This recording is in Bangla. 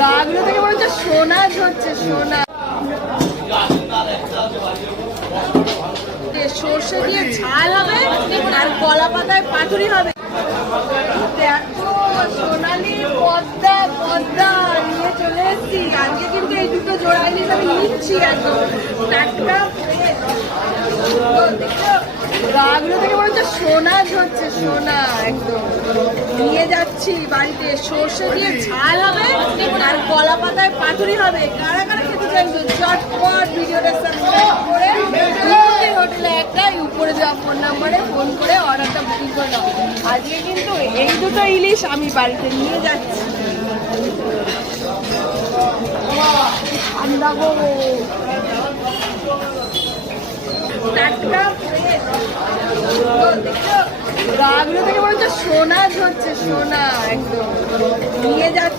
গাগুলো থেকে মনে হচ্ছে সোনা ঝরছে, সোনা। সর্ষে দিয়ে ঝাল হবে আর কলা পাতায় পাতুরি হবে। দেখো সোনালি পদ্মা পদ্মা নিয়ে চলে এসেছি আজকে, কিন্তু এই দুটো জোড়া ইলিশ আমি নিচ্ছি একদম টাটকা। গাগুলো থেকে মনে হচ্ছে সোনা ঝরছে, সোনা একদম। নিয়ে যাচ্ছি বাড়িতে, সর্ষে দিয়ে ঝাল হবে আর কলা পাতায় পাতুরি হবে। কারা কারা খেতে চান চটপট ভিডিওটা সাবস্ক্রাইব করে হোটেলে একটা উপরে দেওয়া ফোন নাম্বারে ফোন করে অর্ডারটা বুকিং করে নাও। আজকে কিন্তু এই দুটো ইলিশ আমি বাড়িতে নিয়ে যাচ্ছি। ঠান্ডা গো, টাটকা গাগুলো থেকে মনে হচ্ছে সোনা ঝরছে, সোনা একদম। নিয়ে যাচ্ছি।